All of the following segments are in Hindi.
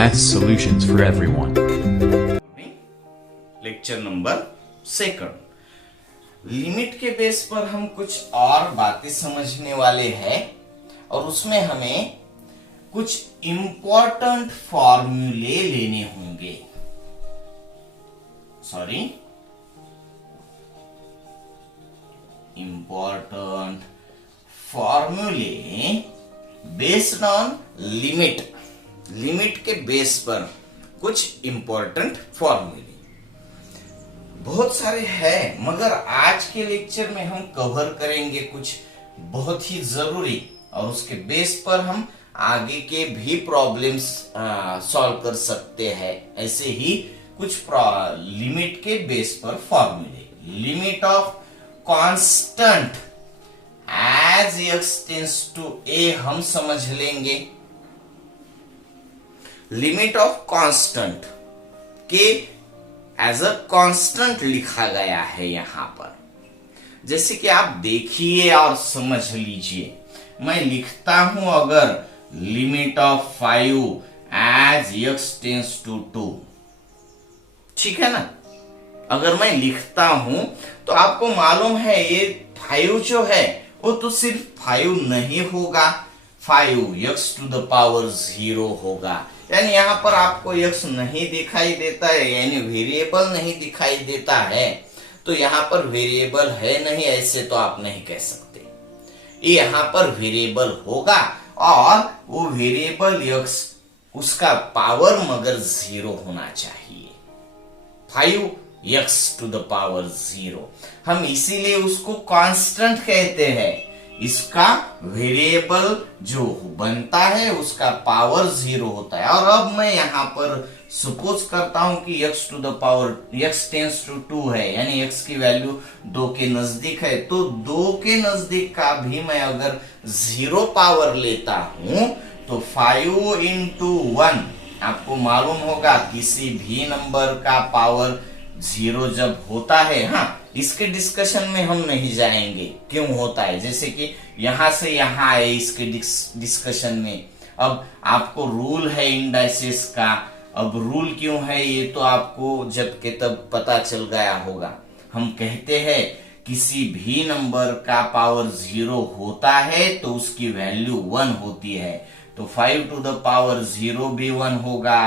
Math solutions for everyone. Lecture number 2। Limit के बेस पर हम कुछ और बातें समझने वाले हैं और उसमें हमें कुछ इंपॉर्टेंट फॉर्मूले लेने होंगे। इंपॉर्टेंट फॉर्मूले बेस्ड ऑन लिमिट के बेस पर कुछ इंपॉर्टेंट फॉर्मूले बहुत सारे हैं, मगर आज के लेक्चर में हम कवर करेंगे कुछ बहुत ही जरूरी और उसके बेस पर हम आगे के भी प्रॉब्लम्स सॉल्व कर सकते हैं। ऐसे ही कुछ लिमिट के बेस पर फॉर्मूले। Limit of constant as x tends to a हम समझ लेंगे। लिमिट ऑफ कांस्टेंट के एज अ कांस्टेंट लिखा गया है यहां पर। जैसे कि आप देखिए और समझ लीजिए, मैं लिखता हूं अगर limit of 5 as x tends to 2, ठीक है ना। अगर मैं लिखता हूं तो आपको मालूम है ये 5 जो है वो तो सिर्फ 5 नहीं होगा, 5x टू द पावर 0 होगा। यानी यहाँ पर आपको x नहीं दिखाई देता है, यानी वेरिएबल नहीं दिखाई देता है, तो यहाँ पर वेरिएबल है नहीं, ऐसे तो आप नहीं कह सकते। ये यहाँ पर वेरिएबल होगा और वो वेरिएबल x उसका पावर मगर 0 होना चाहिए। 5x टू द पावर 0 हम इसीलिए उसको कांस्टेंट कहते हैं। इसका वेरिएबल जो बनता है उसका पावर 0 होता है। और अब मैं यहां पर सपोज करता हूं कि x to the power x tends to 2 है, यानी x की वैल्यू 2 के नजदीक है, तो 2 के नजदीक का भी मैं अगर 0 पावर लेता हूं तो 5 into 1, आपको मालूम होगा किसी भी नंबर का पावर 0 जब होता है, हाँ इसके डिस्कशन में हम नहीं जाएंगे क्यों होता है, जैसे कि यहां से यहां आए इसके डिस्कशन में। अब आपको रूल है इंडाइसेस का, अब रूल क्यों है ये तो आपको जब के तब पता चल गया होगा। हम कहते हैं किसी भी नंबर का पावर 0 होता है तो उसकी वैल्यू 1 होती है, तो 5 टू द पावर 0 भी 1 होगा,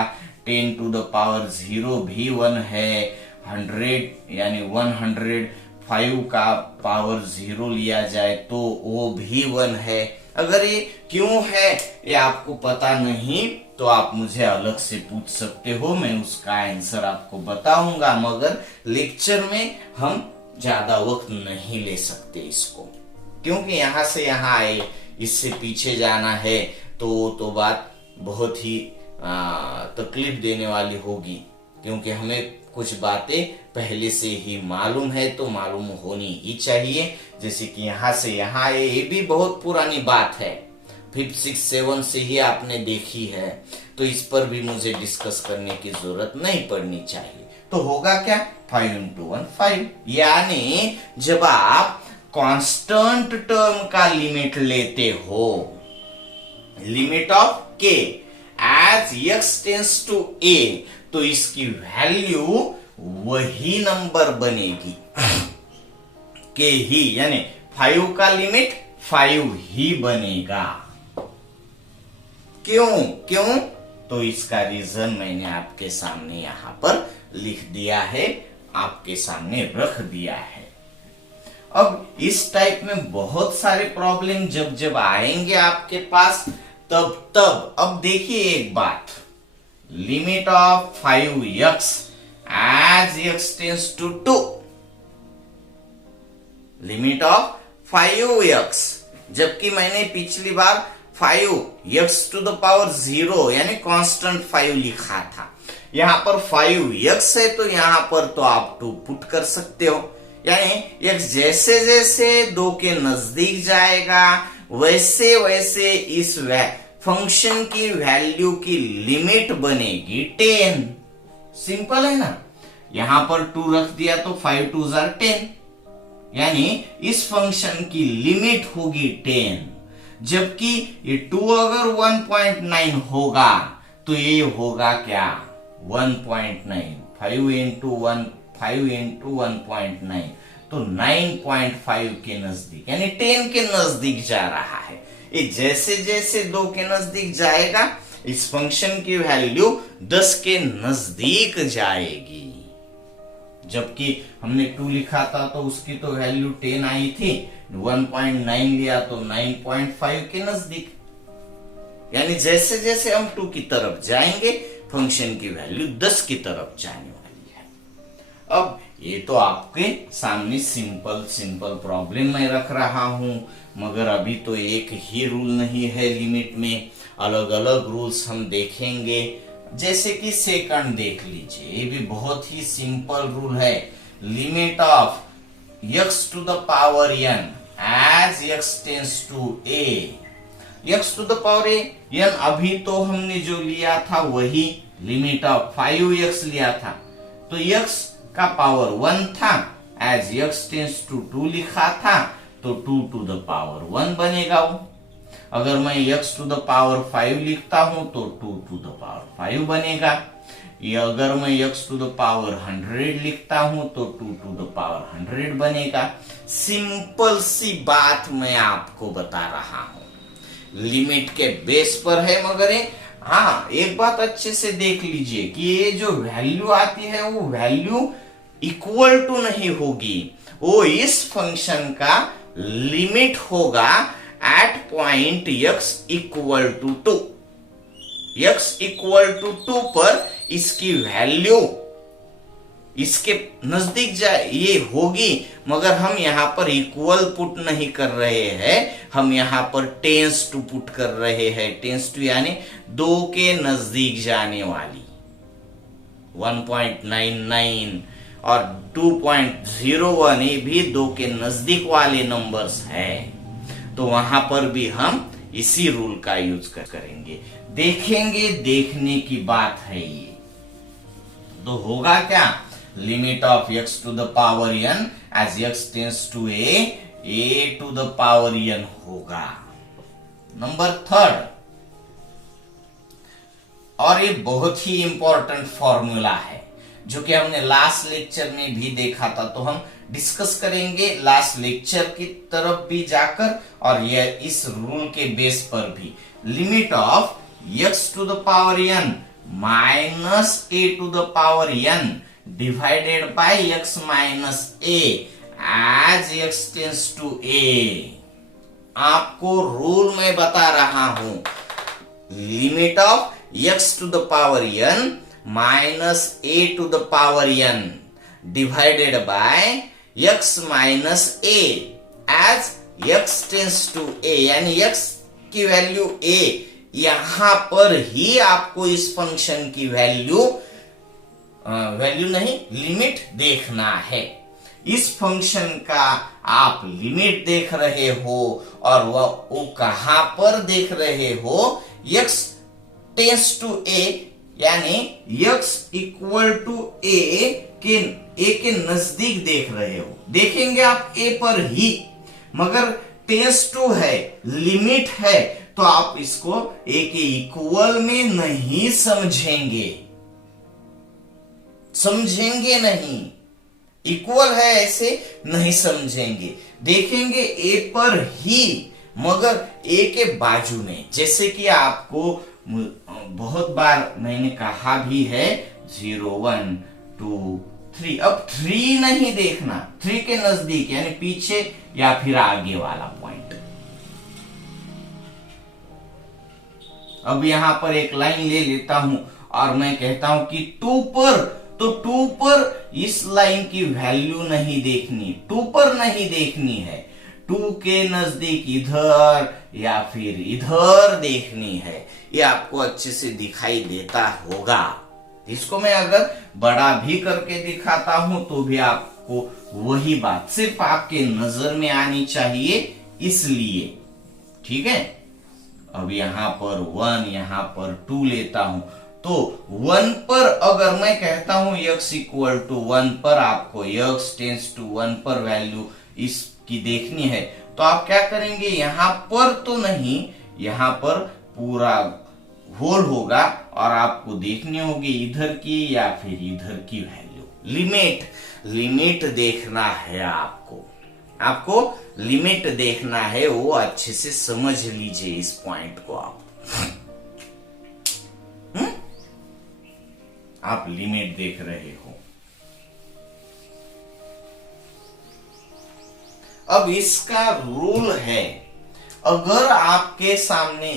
10 टू द पावर 0 भी 1 है, 100 यानी 105 का पावर 0 लिया जाए तो वो भी 1 है। अगर ये क्यों है ये आपको पता नहीं तो आप मुझे अलग से पूछ सकते हो, मैं उसका आंसर आपको बताऊंगा, मगर लेक्चर में हम ज्यादा वक्त नहीं ले सकते इसको, क्योंकि यहां से यहां आए इससे पीछे जाना है तो बात बहुत ही तकलीफ देने वाली होगी, क्योंकि हमें कुछ बातें पहले से ही मालूम है तो मालूम होनी ही चाहिए। जैसे कि यहां से यहां ये भी बहुत पुरानी बात है, 5th 6th 7th से ही आपने देखी है, तो इस पर भी मुझे डिस्कस करने की जरूरत नहीं पड़नी चाहिए। तो होगा क्या, 5 into 1 5, यानी जब आप कांस्टेंट टर्म का लिमिट लेते हो, limit of k as x tends to a, तो इसकी वैल्यू वही नंबर बनेगी के ही, यानी 5 का लिमिट 5 ही बनेगा। क्यों तो इसका रीजन मैंने आपके सामने यहां पर लिख दिया है, आपके सामने रख दिया है। अब इस टाइप में बहुत सारे प्रॉब्लम जब आएंगे आपके पास तब अब देखिए एक बात, limit of 5x as x tends to 2, limit of 5x, जबकि मैंने पिछली बार 5x टू द पावर 0 यानी कांस्टेंट 5 लिखा था, यहां पर 5x है तो यहां पर तो आप 2 पुट कर सकते हो, यानी x जैसे जैसे 2 के नजदीक जाएगा वैसे वैसे इस फंक्शन की वैल्यू की लिमिट बनेगी 10। सिंपल है ना, यहां पर 2 रख दिया तो 5 2s are 10, यानी इस फंक्शन की लिमिट होगी 10। जबकि ये 2 अगर 1.9 होगा तो ये होगा क्या 1.9, 5 इंटू 1.9, तो 9.5 के नजदीक यानी 10 के नजदीक जा रहा है। ये जैसे जैसे 2 के नजदीक जाएगा इस फंक्शन की वैल्यू 10 के नजदीक जाएगी। जबकि हमने 2 लिखा था तो उसकी तो वैल्यू 10 आई थी, 1.9 लिया तो 9.5 के नजदीक। यानी जैसे जैसे हम 2 की तरफ जाएंगे फंक्शन की वैल्यू 10 की तरफ जाने वाली है। अब ये तो आपके सामने सिंपल प्रॉब्लम मैं रख रहा हूं, मगर अभी तो एक ही रूल नहीं है लिमिट में, अलग अलग रूल्स हम देखेंगे। जैसे कि सेकंड देख लीजिए, ये भी बहुत ही सिंपल रूल है। Limit of x to the power n as x tends to a, x to the power n अभी तो हमने जो लिया था वही लिमिट ऑफ 5x लिया था, तो x का पावर 1 था, एज x टेंड्स टू 2 लिखा था तो 2 टू द पावर 1 बनेगा वो। अगर मैं x टू द पावर 5 लिखता हूं तो 2 टू द पावर 5 बनेगा। ये अगर मैं x टू द पावर 100 लिखता हूं तो 2 टू द पावर 100 बनेगा। सिंपल सी बात मैं आपको बता रहा हूं, लिमिट के बेस पर है, मगर हाँ एक बात अच्छे से देख लीजिए कि ये जो वैल्यू आती है वो वैल्यू इक्वल टू नहीं होगी, वो इस फंक्शन का लिमिट होगा at point x equal to 2। x equal to 2 पर इसकी वैल्यू इसके नजदीक जाए ये होगी, मगर हम यहां पर इक्वल पुट नहीं कर रहे हैं, हम यहां पर टेंस टू पुट कर रहे हैं। टेंस टू यानी 2 के नजदीक जाने वाली 1.99 और 2.01 ये भी 2 के नजदीक वाले नंबर्स है, तो वहां पर भी हम इसी रूल का यूज करेंगे। देखेंगे, देखने की बात है ये। तो होगा क्या, limit of x to the power n as x tends to a to the power n होगा। नंबर 3, और ये बहुत ही इंपॉर्टेंट फॉर्मूला है जो कि हमने लास्ट लेक्चर में भी देखा था, तो हम डिस्कस करेंगे लास्ट लेक्चर की तरफ भी जाकर और यह इस रूल के बेस पर भी। Limit of x to the power n minus a to the power n divided by x minus a as x tends to a। आपको रूल में बता रहा हूं, limit of x to the power n minus a to the power n divided by x minus a as x tends to a, यानी x की वैल्यू a, यहां पर ही आपको इस फंक्शन की वैल्यू नहीं लिमिट देखना है। इस फंक्शन का आप लिमिट देख रहे हो और वो कहां पर देख रहे हो, x टेंड्स टू a यानी x इक्वल टू a के नजदीक देख रहे हो। देखेंगे आप a पर ही, मगर टेंड्स टू है, लिमिट है, तो आप इसको a के इक्वल में नहीं समझेंगे नहीं, इक्वल है ऐसे नहीं समझेंगे। देखेंगे a पर ही, मगर a के बाजू में, जैसे कि आपको बहुत बार मैंने कहा भी है 0 1 2 3। अब 3 नहीं देखना, 3 के नजदीक यानी पीछे या फिर आगे वाला पॉइंट। अब यहां पर एक लाइन ले लेता हूं और मैं कहता हूं कि 2 पर, तो 2 पर इस लाइन की वैल्यू नहीं देखनी, 2 पर नहीं देखनी है, 2 के नजदीक इधर या फिर इधर देखनी है। ये आपको अच्छे से दिखाई देता होगा। इसको मैं अगर बड़ा भी करके दिखाता हूं तो भी आपको वही बात सिर्फ आपके नजर में आनी चाहिए, इसलिए ठीक है। अब यहां पर 1 यहां पर 2 लेता हूं, तो 1 पर अगर मैं कहता हूं x इक्वल टू 1 पर आपको x टेंड्स टू 1 पर वैल्यू इसकी देखनी है, तो आप क्या करेंगे, यहां पर तो नहीं, यहां पर पूरा होल होगा और आपको देखनी होगी इधर की या फिर इधर की वैल्यू। लिमिट देखना है आपको लिमिट देखना है, वो अच्छे से समझ लीजिए इस पॉइंट को आप लिमिट देख रहे हो। अब इसका रूल है, अगर आपके सामने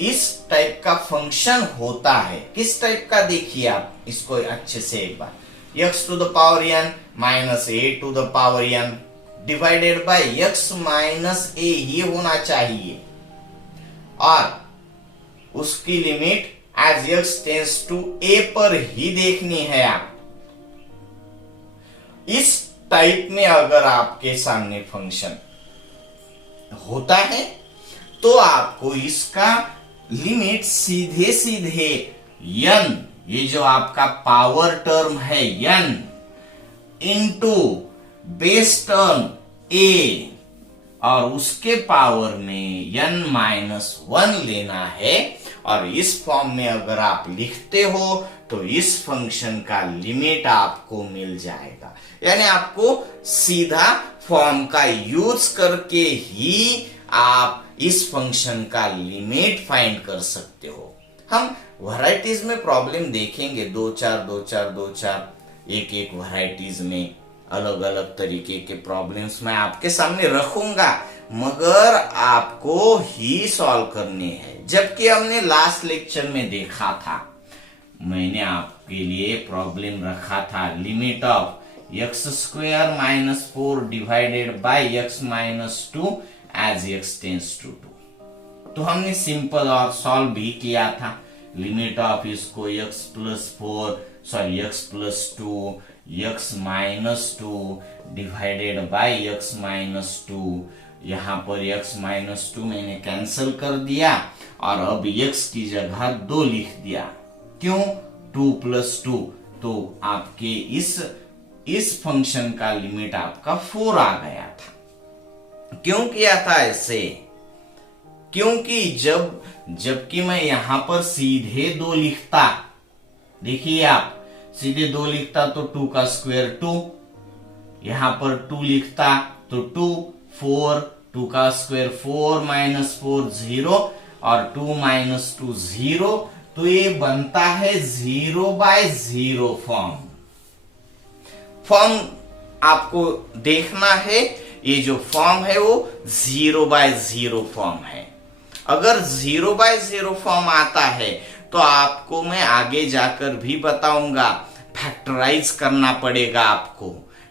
इस टाइप का फंक्शन होता है, किस टाइप का देखिए आप इसको अच्छे से एक बार, x to the power n minus a to the power n divided by x minus a, ये होना चाहिए और उसकी limit as x tends to a पर ही देखनी है आप। इस टाइप में अगर आपके सामने फंक्शन होता है तो आपको इसका लिमिट सीधे सीधे n, ये जो आपका पावर टर्म है n into base term a और उसके पावर में n माइनस 1 लेना है। और इस फॉर्म में अगर आप लिखते हो तो इस फंक्शन का लिमिट आपको मिल जाएगा। यानी आपको सीधा फॉर्म का यूज करके ही आप इस फंक्शन का लिमिट फाइंड कर सकते हो। हम वैरायटीज में प्रॉब्लम देखेंगे, 2 4 2 4 2 4 एक वैरायटीज में अलग अलग तरीके के प्रॉब्लम्स मैं आपके सामने रखूंगा, मगर आपको ही सॉल्व करने हैं। जबकि हमने लास्ट लेक्चर में देखा था, मैंने आपके लिए प्रॉब्लम रखा था limit of x square minus 4 divided by x minus 2 as x tends to 2। तो हमने सिंपल और सॉल्व भी किया था। लिमिट ऑफ इसको x plus 4 sorry x plus 2 x minus 2 divided by x minus 2, यहाँ पर x माइनस 2 मैंने कैंसिल कर दिया और अब x की जगह 2 लिख दिया। क्यों? 2 प्लस 2, तो आपके इस फंक्शन का लिमिट आपका 4 आ गया था। क्यों किया था ऐसे? क्योंकि जबकि मैं यहां पर सीधे 2 लिखता, देखिए आप सीधे 2 लिखता तो 2 का स्क्वायर 2, यहां पर 2 लिखता तो 2 4, 2 का स्क्वायर 4 माइनस 4 0 और 2 माइनस 2 0, तो ये बनता है 0/0 फॉर्म आपको देखना है। ये जो फॉर्म है वो 0/0 फॉर्म है। अगर 0/0 फॉर्म आता है तो आपको मैं आगे जाकर भी बताऊंगा, फैक्टराइज करना पड़ेगा आपको,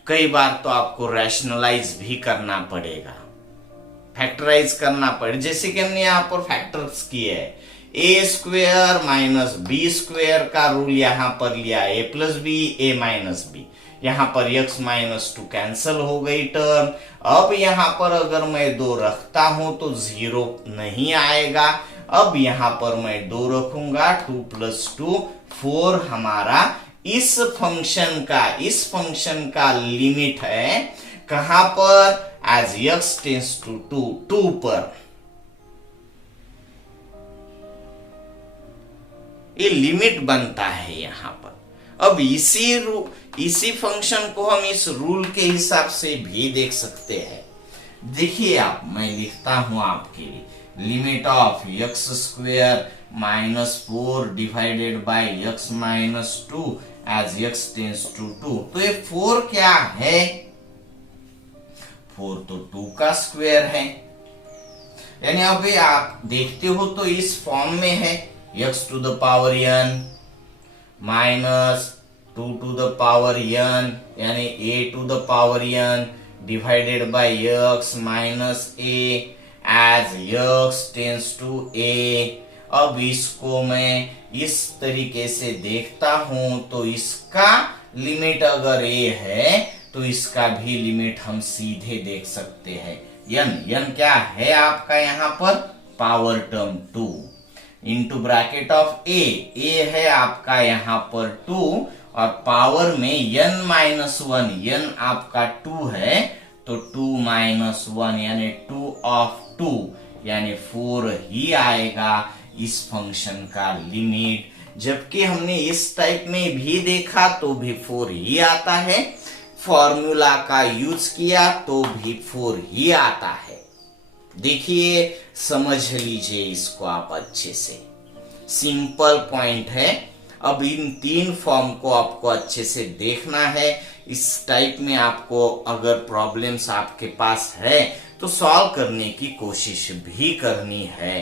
कई बार तो आपको रैशनलाइज भी करना पड़ेगा, फैक्टराइज करना पड़े। जैसे कि हमने यहाँ पर फैक्टर्स किए है, a square minus b square का रूल यहाँ पर लिया, a plus b a minus b, यहाँ पर x माइनस 2 कैंसल हो गई टर्म। अब यहाँ पर अगर मैं 2 रखता हूं तो 0 नहीं आएगा। अब यहाँ पर मैं 2 रखूंगा, 2 प्लस 2 4 हमारा इस फंक्शन का लिमिट है। कहां पर? एज x टेंस टू 2 पर। ये लिमिट बनता है यहां पर। अब इसी फंक्शन को हम इस रूल के हिसाब से भी देख सकते हैं। देखिए आप, मैं लिखता हूं आपके लिए, limit of x square minus 4 divided by x minus 2 as x tends to 2। तो ये 4 क्या है? 4 तो 2 का स्क्वायर है। यानी अभी आप देखते हो तो इस फॉर्म में है, x to the power n minus 2 to the power n, यानी a to the power n divided by x minus a as x tends to a। अब इसको मैं इस तरीके से देखता हूं तो इसका लिमिट अगर a है तो इसका भी लिमिट हम सीधे देख सकते हैं। n क्या है आपका यहाँ पर? Power term 2 into bracket of a है आपका यहाँ पर 2 और पावर में n माइनस 1, n आपका 2 है तो 2 माइनस 1 यानी 2 ऑफ 2 यानी 4 ही आएगा। इस फंक्शन का लिमिट। जबकि हमने इस टाइप में भी देखा तो भी 4 ही आता है, फॉर्मूला का यूज किया तो भी 4 ही आता है। देखिए, समझ लीजिए इसको आप अच्छे से, सिंपल पॉइंट है। अब इन 3 फॉर्म को आपको अच्छे से देखना है। इस टाइप में आपको अगर प्रॉब्लम्स आपके पास है तो सॉल्व करने की कोशिश भी करनी है।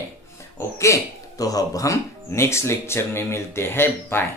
ओके, तो अब हम नेक्स्ट लेक्चर में मिलते हैं। बाय।